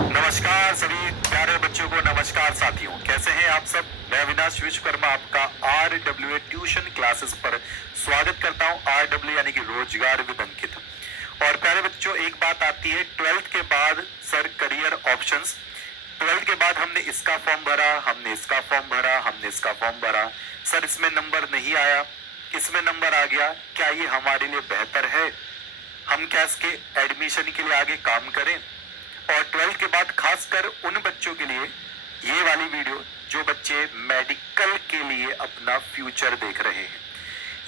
नमस्कार सभी प्यारे बच्चों को, नमस्कार साथियों, कैसे हैं आप सब। मैं अविनाश विश्वकर्मा आपका RWA ट्यूशन क्लासेस पर स्वागत करता हूं। RW यानी कि रोजगार विद अंकित। और प्यारे बच्चों, एक बात आती है 12th के बाद सर करियर ऑप्शंस। 12th के बाद हमने इसका फॉर्म भरा, हमने इसका फॉर्म भरा, हमने इसका फॉर्म भरा, सर इसमें नंबर नहीं आया, इसमें नंबर आ गया, क्या ये हमारे लिए बेहतर है? हम क्या इसके एडमिशन के लिए आगे काम करें? और 12th के बाद खासकर उन बच्चों के लिए ये वाली वीडियो जो बच्चे मेडिकल के लिए अपना फ्यूचर देख रहे हैं,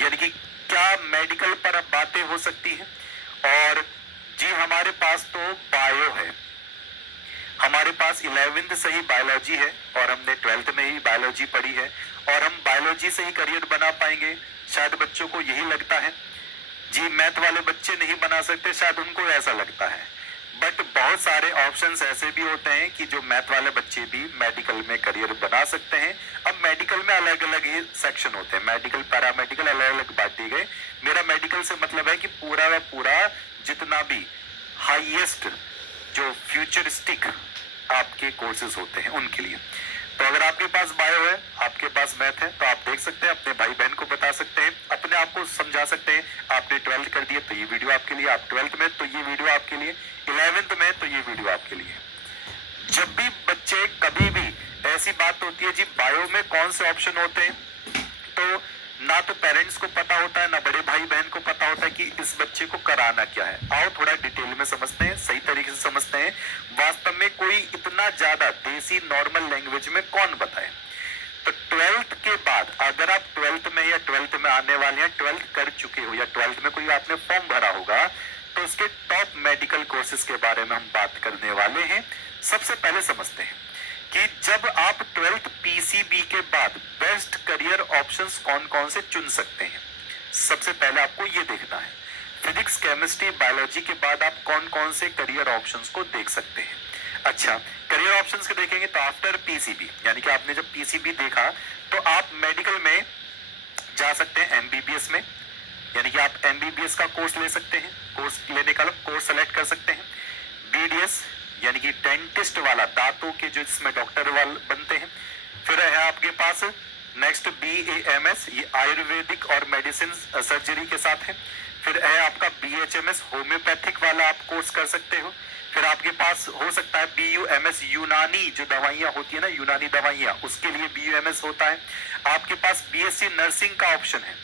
यानी कि क्या मेडिकल पर अब बातें हो सकती हैं। और जी हमारे पास तो बायो है, हमारे पास 11th से ही बायोलॉजी है और हमने 12th में ही बायोलॉजी पढ़ी है और हम बायोलॉजी से ही करियर बना पाएंगे, शायद बच्चों को यही लगता है। जी मैथ वाले बच्चे नहीं बना सकते, शायद उनको ऐसा लगता है। बट बहुत सारे ऑप्शंस ऐसे भी होते हैं कि जो मैथ वाले बच्चे भी मेडिकल में करियर बना सकते हैं। अब मेडिकल में अलग अलग ही सेक्शन होते हैं, मेडिकल पैरामेडिकल अलग अलग बांटे गए। मेरा मेडिकल से मतलब है कि पूरा का पूरा जितना भी हाईएस्ट जो फ्यूचरिस्टिक आपके कोर्सेज होते हैं उनके लिए। तो अगर आपके पास बायो है, आपके पास मैथ है, तो आप देख सकते हैं, अपने भाई बहन को बता सकते हैं, अपने आप को समझा सकते हैं। आपने 12th कर दिया तो ये वीडियो आपके लिए, आप 12th में तो ये वीडियो आपके लिए, 11th में तो ये वीडियो आपके लिए। जब भी बच्चे कभी भी ऐसी बात होती है जी बायो में कौन से ऑप्शन होते हैं, तो ना तो पेरेंट्स को पता होता है, ना बड़े भाई बहन को पता होता है कि इस बच्चे को कराना क्या है। आओ थोड़ा डिटेल में समझते हैं, सही तरीके से समझते हैं। वास्तव में कोई इतना ज्यादा देसी नॉर्मल लैंग्वेज में कौन बताए। तो 12th के बाद अगर आप 12th में या 12th में आने वाले हैं, 12th कर चुके हो या 12th में कोई आपने फॉर्म भरा होगा, तो उसके टॉप मेडिकल कोर्सेज के बारे में हम बात करने वाले हैं। सबसे पहले समझते हैं कि जब आप 12th PCB के बाद बेस्ट करियर ऑप्शंस कौन कौन से चुन सकते हैं। सबसे पहले आपको ये देखना है, फिजिक्स केमिस्ट्री बायोलॉजी के बाद आप कौन कौन से करियर ऑप्शंस को देख सकते हैं। अच्छा, करियर ऑप्शंस के देखेंगे तो आफ्टर PCB, यानी कि आपने जब PCB देखा तो आप मेडिकल में जा सकते हैं MBBS में, यानी कि आप MBBS का कोर्स ले सकते हैं, कोर्स लेने का कोर्स सेलेक्ट कर सकते हैं। BDS यानी कि डेंटिस्ट वाला, दांतों के जो जिसमें डॉक्टर वाले बनते हैं। फिर है आपके पास नेक्स्ट BAMS, ये आयुर्वेदिक और मेडिसिन सर्जरी के साथ है। फिर है आपका BHMS, होम्योपैथिक वाला आप कोर्स कर सकते हो। फिर आपके पास हो सकता है BUMS, यूनानी जो दवाइयां होती है ना, यूनानी दवाइयां, उसके लिए BUMS होता है। आपके पास BSc नर्सिंग का ऑप्शन है,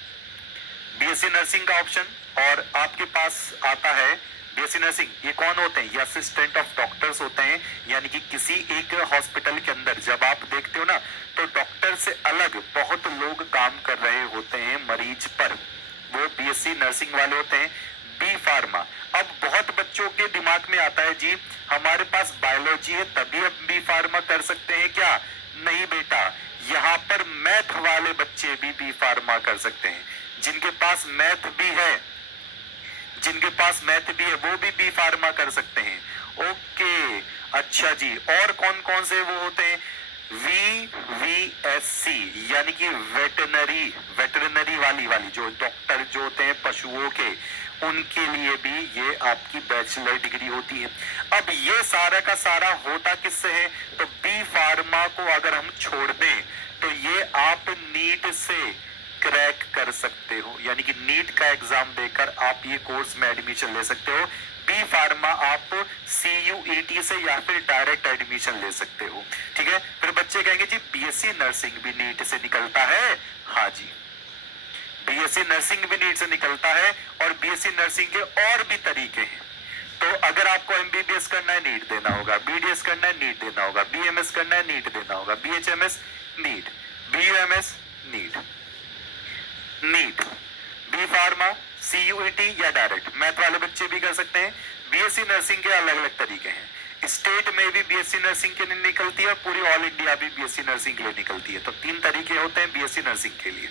BSc नर्सिंग का ऑप्शन। और आपके पास आता है BSc नर्सिंग, ये कौन होते हैं? ये असिस्टेंट ऑफ डॉक्टर्स होते हैं, यानी कि किसी एक हॉस्पिटल के अंदर जब आप देखते हो ना, तो डॉक्टर से अलग बहुत लोग काम कर रहे होते हैं मरीज पर, वो BSc नर्सिंग वाले होते हैं। B फार्मा, अब बहुत बच्चों के दिमाग में आता है जी हमारे पास बायोलॉजी है तभी हम B फार्मा कर सकते हैं क्या? नहीं बेटा, यहाँ पर मैथ वाले बच्चे भी B फार्मा कर सकते हैं। जिनके पास मैथ भी है, जिनके पास मैथ भी है वो भी B फार्मा कर सकते हैं। ओके, अच्छा जी, और कौन कौन से वो होते हैं? VVSC यानी कि वेटरनरी वाली जो डॉक्टर जो होते हैं पशुओं के, उनके लिए भी ये आपकी बैचलर डिग्री होती है। अब ये सारा का सारा होता किससे है? तो B फार्मा को अगर हम छोड़ दें तो ये आप नीट से क्रैक कर सकते हो, यानी कि नीट का एग्जाम देकर आप ये कोर्स में एडमिशन ले सकते हो। B फार्मा आप CUET से या फिर डायरेक्ट एडमिशन ले सकते हो। ठीक है, फिर बच्चे कहेंगे जी BSc नर्सिंग भी नीट से निकलता है। हाँ जी, BSc नर्सिंग भी नीट से निकलता है और BSc नर्सिंग के और भी तरीके हैं। तो अगर आपको MBBS करना है नीट देना होगा, BDS करना है नीट देना होगा, BMS करना है नीट देना होगा, BHMS NEET, BUMS NEET, B pharma CUET या डायरेक्ट। मैथ वाले बच्चे भी कर सकते हैं। BSc नर्सिंग के अलग अलग तरीके हैं, स्टेट में भी BSc नर्सिंग के लिए निकलती है और पूरी ऑल इंडिया भी BSc नर्सिंग के लिए निकलती है। तो 3 तरीके होते हैं BSc नर्सिंग के लिए।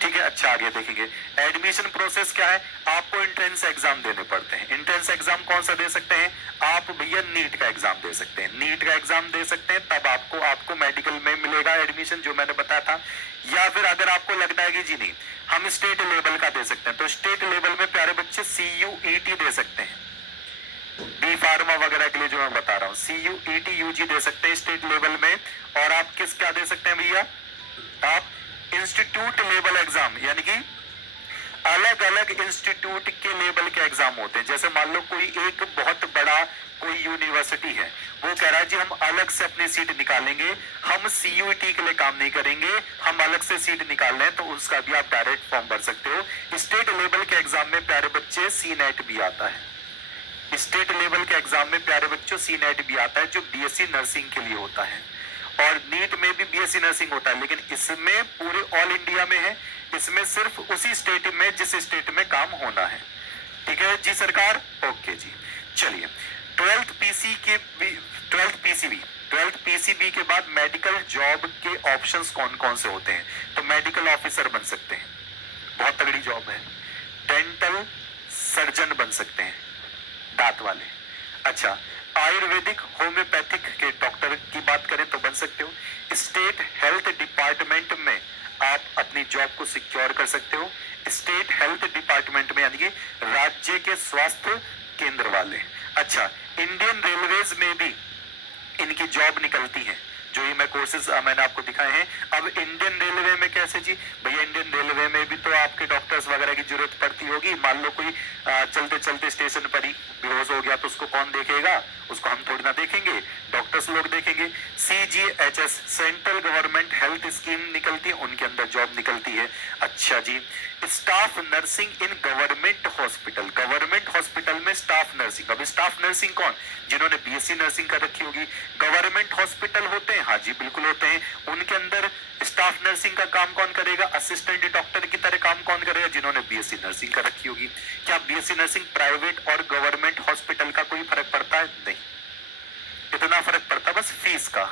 ठीक है, अच्छा आगे देखेंगे एडमिशन प्रोसेस क्या है। आपको एंट्रेंस एग्जाम देने पड़ते हैं। एंट्रेंस एग्जाम कौन सा दे सकते हैं आप? भैया नीट का एग्जाम दे सकते हैं, नीट का एग्जाम दे सकते हैं, तब आपको मेडिकल में मिलेगा एडमिशन जो मैंने बताया था। या फिर अगर आपको लगता है कि जी नहीं हम स्टेट लेवल का दे सकते हैं, तो स्टेट लेवल में प्यारे बच्चे CUET दे सकते हैं। B फार्मा वगैरह के लिए जो मैं बता रहा हूँ CUET UG दे सकते हैं स्टेट लेवल में, और आप किस क्या दे सकते हैं भैया, आप इंस्टीट्यूट लेवल एग्जाम, यानी कि अलग अलग इंस्टीट्यूट के लेवल के एग्जाम होते हैं। जैसे मान लो कोई एक बहुत बड़ा कोई यूनिवर्सिटी है, वो कह रहा है जी हम अलग से अपनी सीट निकालेंगे, हम CUET के लिए काम नहीं करेंगे, हम अलग से सीट निकाल रहे हैं, तो उसका भी आप डायरेक्ट फॉर्म भर सकते हो। स्टेट लेवल के एग्जाम में प्यारे बच्चे CNET भी आता है, स्टेट लेवल के एग्जाम में प्यारे बच्चों CNET भी आता है, जो BSc नर्सिंग के लिए होता है, और नीट में भी BSc नर्सिंग होता है, लेकिन इसमें पूरे ऑल इंडिया में है, इसमें सिर्फ उसी स्टेट में जिस स्टेट में काम होना है। ठीक है जी सरकार, ओके जी। चलिए 12th PCB के बाद मेडिकल जॉब के ऑप्शंस कौन कौन से होते हैं? तो मेडिकल ऑफिसर बन सकते हैं, बहुत तगड़ी जॉब है। डेंटल सर्जन बन सकते हैं, दांत वाले। अच्छा, आयुर्वेदिक होम्योपैथिक के डॉक्टर की बात करें तो बन सकते हो। स्टेट हेल्थ डिपार्टमेंट में आप अपनी जॉब को सिक्योर कर सकते हो, स्टेट हेल्थ डिपार्टमेंट में, यानी कि राज्य के स्वास्थ्य केंद्र वाले। अच्छा, इंडियन रेलवेज में भी इनकी जॉब निकलती है, जो ये मैं कोर्सेज मैंने आपको दिखाए हैं। अब इंडियन रेलवे में कैसे जी भैया, इंडियन रेलवे में भी तो आपके डॉक्टर्स वगैरह की जरूरत पड़ती होगी। मान लो कोई चलते चलते स्टेशन पर ही बेहोश हो गया, तो उसको कौन देखेगा? उसको हम थोड़ी ना देखेंगे, डॉक्टर्स लोग देखेंगे। CGHS central government health scheme निकलती है, उनके अंदर जॉब निकलती है। अच्छा जी, staff nursing in government hospital, government hospital में स्टाफ नर्सिंग। अब स्टाफ नर्सिंग कौन? जिन्होंने BSc नर्सिंग कर रखी होगी। गवर्नमेंट हॉस्पिटल होते हैं, हाँ जी बिल्कुल होते हैं, उनके अंदर स्टाफ नर्सिंग का काम कौन करेगा? असिस्टेंट डॉक्टर की तरह काम कौन करेगा? जिन्होंने BSc नर्सिंग कर रखी होगी। क्या BSc नर्सिंग प्राइवेट और गवर्नमेंट हॉस्पिटल का कोई फर्क पड़ता है? नहीं, इतना फर्क पड़ता बस फीस का।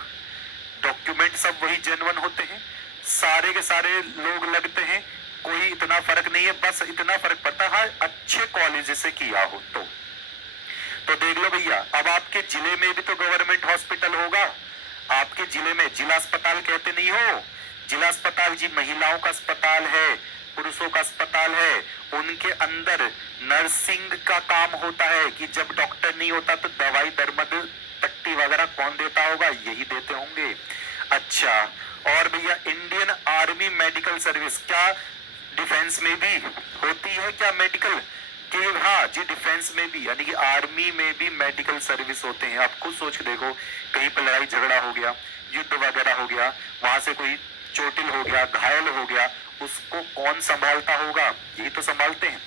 डॉक्यूमेंट सब वही जेन्युइन होते हैं, सारे के सारे लोग लगते हैं, कोई इतना फर्क नहीं है, बस इतना फर्क पड़ता है हाँ अच्छे कॉलेज से किया हो तो देख लो भैया, अब आपके जिले में भी तो गवर्नमेंट हॉस्पिटल होगा। आपके जिले में जिला अस्पताल कहते नहीं हो, जिला अस्पताल जी महिलाओं का अस्पताल है, पुरुषों का अस्पताल है, उनके अंदर नर्सिंग का काम होता है कि जब डॉक्टर नहीं होता तो दवाई दरमद पट्टी वगैरह कौन देता होगा? यही देते होंगे। अच्छा, और भैया इंडियन आर्मी मेडिकल सर्विस क्या डिफेंस में भी होती है क्या मेडिकल कि? हाँ जी, डिफेंस में भी, यानी कि आर्मी में भी मेडिकल सर्विस होते हैं। आप खुद सोच के देखो, कहीं पर लड़ाई झगड़ा हो गया, युद्ध वगैरह हो गया, वहां से कोई चोटिल हो गया, घायल हो गया, उसको कौन संभालता होगा? यही तो संभालते हैं।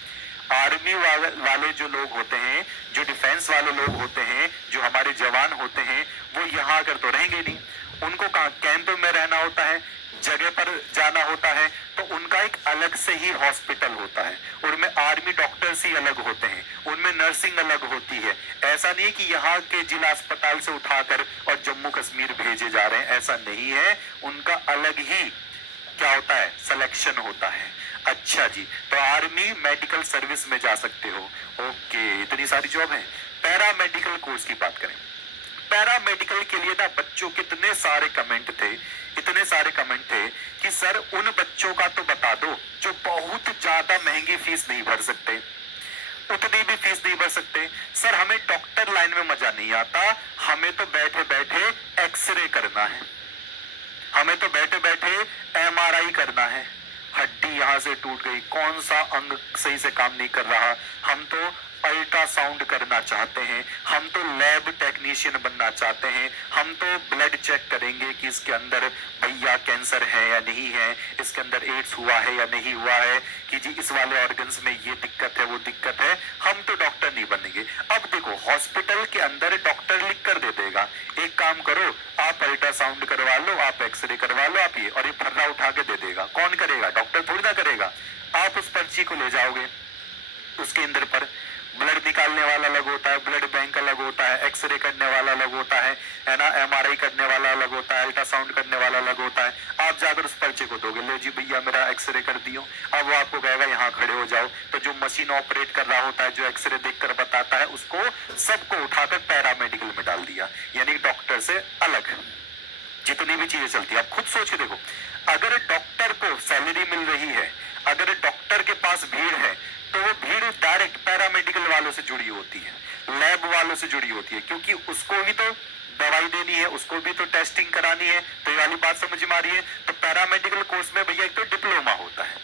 आर्मी वाले जो लोग होते हैं, जो डिफेंस वाले लोग होते हैं, जो हमारे जवान होते हैं, वो यहाँ आकर तो रहेंगे नहीं, उनको कहाँ कैंप में रहना होता है, जगह पर जाना होता है, तो उनका एक अलग से ही हॉस्पिटल होता है, उनमें आर्मी डॉक्टर्स ही अलग होते हैं, उनमें नर्सिंग अलग होती है। ऐसा नहीं कि यहाँ के जिला अस्पताल से उठाकर और जम्मू कश्मीर भेजे जा रहे हैं, ऐसा नहीं है, उनका अलग ही क्या होता है, सिलेक्शन होता है। अच्छा जी, तो आर्मी मेडिकल सर्विस में जा सकते हो। ओके, इतनी सारी जॉब है। पैरा मेडिकल कोर्स की बात करें, पैरा मेडिकल के लिए ना बच्चों कितने सारे कमेंट थे, इतने सारे कमेंट थे कि सर उन बच्चों का तो बता दो जो बहुत ज्यादा महंगी फीस नहीं भर सकते, उतनी भी फीस नहीं भर सकते। सर हमें डॉक्टर लाइन में मजा नहीं आता, हमें तो बैठे बैठे एक्सरे करना है, हमें तो बैठे बैठे MRI करना है, हड्डी यहां से टूट गई, कौन सा अंग सही से काम नहीं कर रहा, हम तो अल्ट्रासाउंड करना चाहते हैं, हम तो लैब टेक्नीशियन बनना चाहते हैं, हम तो ब्लड चेक करेंगे कि इसके अंदर भैया कैंसर है या नहीं है, इसके अंदर एड्स हुआ है या नहीं हुआ है, कि जी इस वाले ऑर्गन्स में ये दिक्कत है वो दिक्कत है। हम तो डॉक्टर नहीं बनेंगे। अब देखो हॉस्पिटल के अंदर डॉक्टर लिख कर दे देगा, एक काम करो आप अल्ट्रासाउंड करवा लो, आप एक्सरे करवा लो, आप ये, और ये फर्रा उठा के दे देगा। कौन करेगा? डॉक्टर थोड़ी ना करेगा। आप उस पर्ची को ले जाओगे, उसके अंदर पर ब्लड निकालने वाला अलग होता है, ब्लड बैंक अलग होता है, एक्सरे करने वाला अलग होता है ना, MRI करने वाला अलग होता है, अल्ट्रासाउंड करने वाला अलग होता है। आप जाकर उस पर्चे को दोगे, ले जी भैया मेरा एक्सरे कर दियो। अब वो आपको कहेगा यहाँ खड़े हो जाओ, तो जो मशीन ऑपरेट कर रहा होता है, जो एक्सरे देखकर बताता है, उसको सबको उठाकर पैरामेडिकल में डाल दिया, यानी डॉक्टर से अलग जितनी भी चीजें चलती है। आप खुद सोच के देखो, अगर डॉक्टर को सैलरी मिल रही है, अगर डॉक्टर के पास भीड़ है, तो वो भीड़ डायरेक्ट पैरामेडिकल वालों से जुड़ी होती है, लैब वालों से जुड़ी होती है, क्योंकि उसको भी तो दवाई देनी है, उसको भी तो टेस्टिंग करानी है, तो ये वाली बात समझ में आ रही है। तो पैरामेडिकल कोर्स में भैया एक तो डिप्लोमा होता है,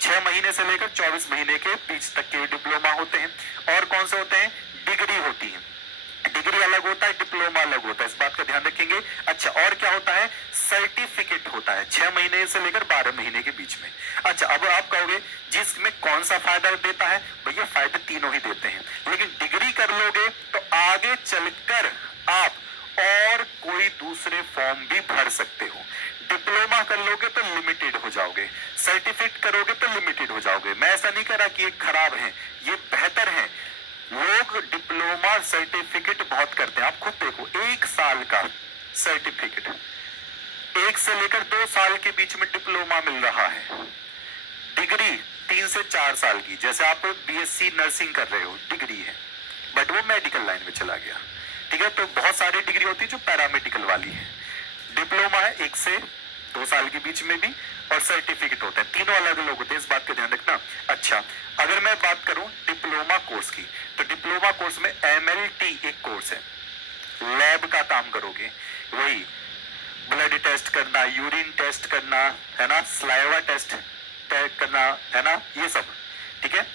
6 महीने से लेकर 24 महीने के बीच तक के डिप्लोमा होते हैं। और कौन से होते हैं? डिग्री होती है, डिग्री अलग होता है, डिप्लोमा अलग होता है, इस बात का ध्यान रखेंगे। अच्छा, और क्या होता है? सर्टिफिकेट होता है 6 महीने से लेकर 12 महीने के बीच में। अच्छा, अब आप कहोगे जिसमें कौन सा फायदा देता है? भैया फायदे तीनों ही देते हैं, लेकिन डिग्री कर लोगे तो आगे चलकर आप और कोई दूसरे फॉर्म भी भर सकते हो। डिप्लोमा कर लोगे तो लिमिटेड हो जाओगे, सर्टिफिकेट करोगे तो लिमिटेड हो जाओगे। मैं ऐसा नहीं कह रहा कि ये खराब है, ये बेहतर है। लोग डिप्लोमा सर्टिफिकेट बहुत करते हैं, आप खुद देखो, 1 साल का सर्टिफिकेट, 1 से लेकर 2 साल के बीच में डिप्लोमा मिल रहा है। डिग्री 3 से 4 साल की, जैसे आप बीएससी नर्सिंग कर रहे हो, डिग्री है, बट वो मेडिकल लाइन में चला गया, ठीक है। तो बहुत सारी डिग्री होती है जो पैरामेडिकल वाली है। डिप्लोमा है 1 से 2 साल के बीच में भी, और सर्टिफिकेट होता है, तीनों अलग अलग होते हैं, इस बात का ध्यान रखना। अच्छा, अगर मैं बात करूं डिप्लोमा कोर्स की, तो डिप्लोमा कोर्स में एमएलटी एक कोर्स है, लैब का काम करोगे, वही ब्लड टेस्ट करना, यूरिन टेस्ट करना, है ना, स्लाइवा टेस्ट करना, है ना, ये सब, ठीक है।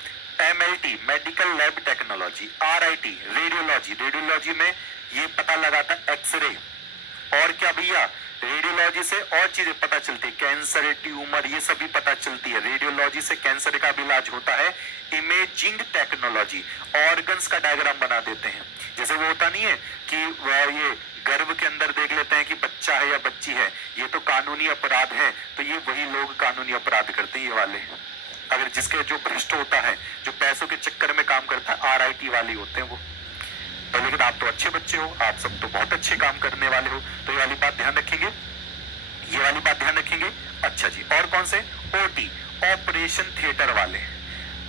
MLT medical lab technology, RIT radiology, radiology में ये पता लगाता एक्सरे, और क्या भैया, रेडियोलॉजी से और चीजें पता चलती है, कैंसर, ट्यूमर, ये सभी पता चलती है। रेडियोलॉजी से कैंसर का भी इलाज होता है। इमेजिंग टेक्नोलॉजी, ऑर्गन्स का डायग्राम बना देते हैं, जैसे वो होता नहीं है कि वह ये गर्भ के अंदर देख लेते हैं कि बच्चा है या बच्ची है, ये तो कानूनी अपराध है, तो ये वही लोग कानूनी अपराध करते हैं, ये वाले। अगर जिसके जो भ्रष्ट होता है, जो पैसों के चक्कर में काम करता है, आरआईटी वाले होते हैं वो। तो लेकिन आप तो अच्छे बच्चे हो, आप सब तो बहुत अच्छे काम करने वाले हो, तो ये वाली बात ध्यान रखेंगे, ये वाली बात ध्यान रखेंगे। अच्छा जी, और कौन से? ओटी ऑपरेशन थिएटर वाले,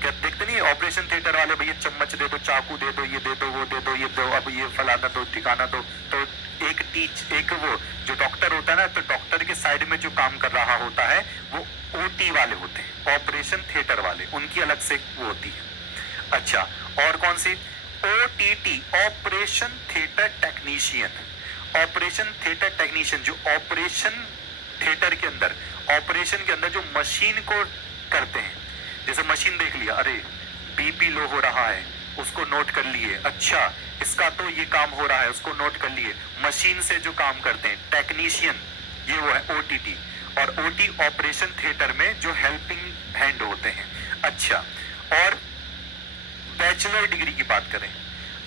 क्या देखते नहीं ऑपरेशन थिएटर वाले, भैया चम्मच दे दो, चाकू दे दो, ये दे दो, वो दे दो, ये दो, अब ये फलाना दो, ठिकाना दो। तो एक वो जो डॉक्टर होता है ना, तो डॉक्टर के साइड में जो काम कर रहा होता है वो ओटी वाले होते हैं, ऑपरेशन थिएटर वाले, उनकी अलग से वो होती है। अच्छा, और कौन सी? OTT operation theatre technician, operation theatre technician जो ऑपरेशन थिएटर के अंदर, ऑपरेशन के अंदर जो मशीन को करते हैं, जैसे मशीन देख लिया, अरे बीपी लो हो रहा है, उसको नोट कर लिए, अच्छा इसका तो ये काम हो रहा है, उसको नोट कर लिए, मशीन से जो काम करते हैं टेक्नीशियन, ये वो है ओटीटी। और ओटी ऑपरेशन थिएटर में जो हेल्पिंग हैंड होते हैं। अच्छा, और बैचलर डिग्री की बात करें,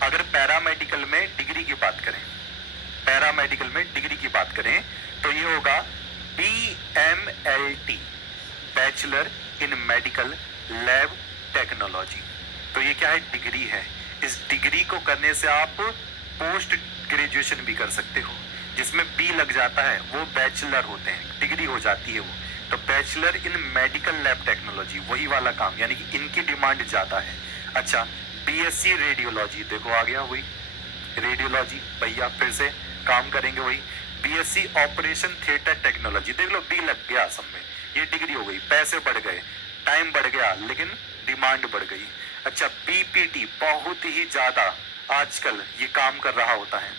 अगर पैरामेडिकल में डिग्री की बात करें, पैरामेडिकल में डिग्री की बात करें, तो ये होगा BMLT, bachelor in medical lab technology. तो ये क्या है? डिग्री है। इस डिग्री को करने से आप पोस्ट ग्रेजुएशन भी कर सकते हो, जिसमें बी लग जाता है, वो बैचलर होते हैं, डिग्री हो जाती है वो। तो bachelor in medical lab technology, वही वाला काम, यानी कि इनकी डिमांड ज्यादा है। अच्छा, बीएससी रेडियोलॉजी, देखो आ गया वही रेडियोलॉजी, भैया फिर से काम करेंगे वही। बीएससी ऑपरेशन थिएटर टेक्नोलॉजी, देख लो बी लग गया सब में, ये डिग्री हो गई, पैसे बढ़ गए, टाइम बढ़ गया, लेकिन डिमांड बढ़ गई। अच्छा, बीपीटी बहुत ही ज्यादा आजकल ये काम कर रहा होता है,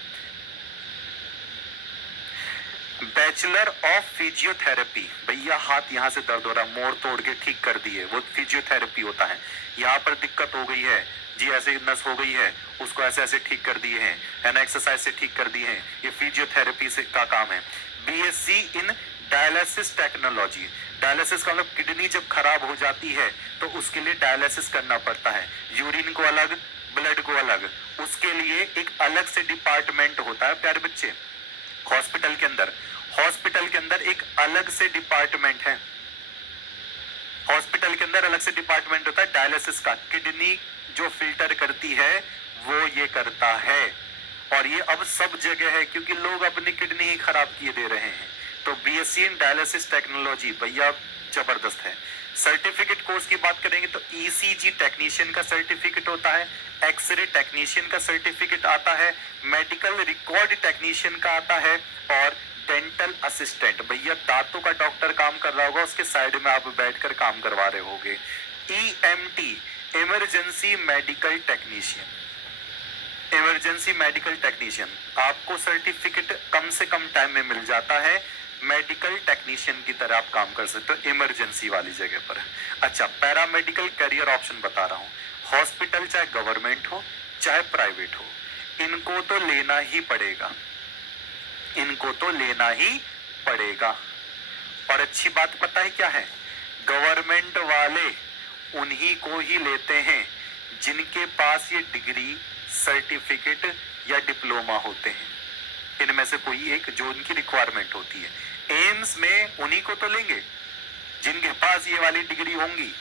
बैचलर ऑफ फिजियोथेरेपी, भैया हाथ यहाँ से दर्द हो रहा, मोड़ तोड़ के ठीक कर दिए, वो फिजियोथेरेपी होता है। यहाँ पर दिक्कत हो गई है जी, ऐसे नस हो गई है, उसको ऐसे ऐसे ठीक कर दिए हैं, है ना, एक्सरसाइज से ठीक कर दिए हैं, ये फिजियोथेरेपी से का काम है। BSc in dialysis technology, dialysis का मतलब किडनी जब खराब हो जाती है तो उसके लिए डायलिसिस करना पड़ता है, यूरिन को अलग, ब्लड को अलग, उसके लिए एक अलग से डिपार्टमेंट होता है प्यारे बच्चे। हॉस्पिटल के अंदर, हॉस्पिटल के अंदर एक अलग से डिपार्टमेंट है, हॉस्पिटल के अंदर अलग से डिपार्टमेंट होता है डायलिसिस का, किडनी जो फिल्टर करती है वो ये करता है। और ये अब सब जगह है, क्योंकि लोग अपनी किडनी ही खराब किए दे रहे हैं। तो बीएससी इन डायलिसिस टेक्नोलॉजी भैया जबरदस्त है। सर्टिफिकेट कोर्स की बात करेंगे तो ईसीजी टेक्नीशियन का सर्टिफिकेट होता है, एक्सरे टेक्नीशियन का सर्टिफिकेट आता है, मेडिकल रिकॉर्ड टेक्नीशियन का आता है, और डेंटल असिस्टेंट, भैया दांतों का डॉक्टर काम कर रहा होगा, उसके साइड में आप बैठकर काम करवा रहे होगे। EMT emergency medical technician, emergency medical technician, आपको सर्टिफिकेट कम से कम टाइम में मिल जाता है, मेडिकल टेक्नीशियन की तरह आप काम कर सकते हो इमरजेंसी वाली जगह पर। अच्छा, पैरामेडिकल करियर ऑप्शन बता रहा हूँ, हॉस्पिटल चाहे गवर्नमेंट हो चाहे प्राइवेट हो, इनको तो लेना ही पड़ेगा, इनको तो लेना ही पड़ेगा। और अच्छी बात पता है क्या है, गवर्नमेंट वाले उन्हीं को ही लेते हैं जिनके पास ये डिग्री, सर्टिफिकेट या डिप्लोमा होते हैं, इनमें से कोई एक जो उनकी रिक्वायरमेंट होती है। एम्स में उन्हीं को तो लेंगे जिनके पास ये वाली डिग्री होंगी,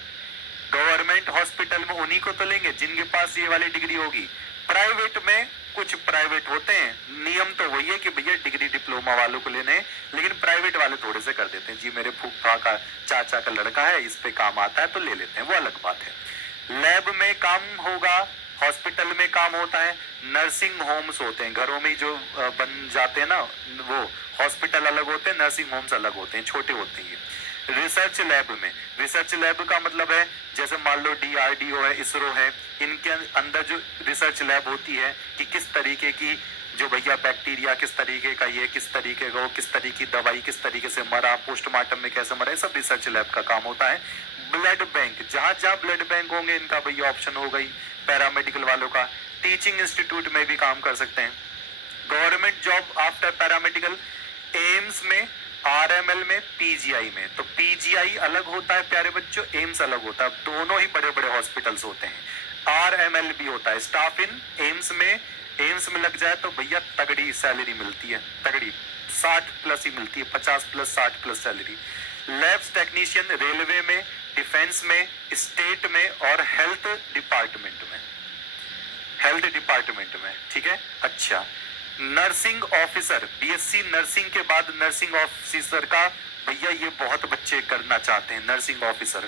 गवर्नमेंट हॉस्पिटल में उन्हीं को तो लेंगे जिनके पास ये वाली डिग्री होगी, प्राइवेट में कुछ प्राइवेट होते हैं, नियम तो वही है कि भैया डिग्री डिप्लोमा वालों को लेने हैं, लेकिन प्राइवेट वाले थोड़े से कर देते हैं, जी मेरे फूफा का चाचा का लड़का है, इस पे काम आता है तो ले लेते हैं, वो अलग बात है। लैब में काम होगा, हॉस्पिटल में काम होता है, नर्सिंग होम्स होते हैं, घरों में जो बन जाते हैं ना, वो हॉस्पिटल अलग होते हैं, नर्सिंग होम्स अलग होते हैं, छोटे होते हैं। रिसर्च लैब में, रिसर्च लैब का मतलब है जैसे मान लो DRDO है, इसरो है, इनके अंदर जो रिसर्च लैब होती है कि किस तरीके की जो भैया बैक्टीरिया किस तरीके का, ये किस तरीके का, वो किस तरीके की दवाई किस तरीके से मरा, पोस्टमार्टम में कैसे मरा, सब रिसर्च लैब का काम होता है। ब्लड बैंक, जहां जहां ब्लड बैंक होंगे इनका भैया ऑप्शन हो गई पैरामेडिकल वालों का। टीचिंग इंस्टीट्यूट में भी काम कर सकते हैं। Government job after paramedical, AIIMS में, RML में, PGI में। तो PGI अलग होता है प्यारे बच्चों, एम्स अलग होता है, दोनों ही बड़े बड़े हॉस्पिटल्स होते हैं। RML भी होता है, स्टाफ इन एम्स में, एम्स में लग जाए तो भैया तगड़ी सैलरी मिलती है, तगड़ी 60 प्लस ही मिलती है, 50 plus 60 plus salary. Labs technician railway में, डिफेंस में, स्टेट में और हेल्थ डिपार्टमेंट में, हेल्थ डिपार्टमेंट में, ठीक है। अच्छा, नर्सिंग ऑफिसर, BSc नर्सिंग के बाद नर्सिंग ऑफिसर का भैया ये बहुत बच्चे करना चाहते हैं, नर्सिंग ऑफिसर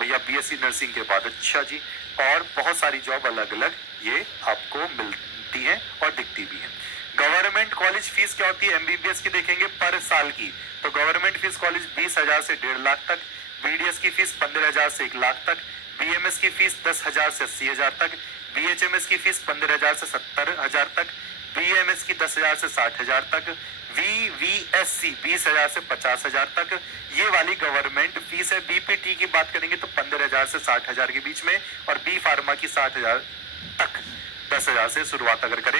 भैया BSc नर्सिंग के बाद। अच्छा जी, और बहुत सारी जॉब अलग अलग ये आपको मिलती है और दिखती भी है। गवर्नमेंट कॉलेज फीस क्या होती है, MBBS की देखेंगे पर साल की, तो गवर्नमेंट फीस कॉलेज 20,000 से 1.5 लाख तक, BDS की फीस 15,000 से 1 लाख तक, BMS की फीस 10,000 से 80,000 तक, BHMS की फीस 15,000 से 70,000 तक, BMS की 10,000 से 60,000 तक, VVSC 20,000 से 50,000 तक, ये वाली गवर्नमेंट फीस है। BPT की बात करेंगे तो 15,000 से 60,000 के बीच में, और B फार्मा की 60,000 तक, 10,000 से शुरुआत अगर करें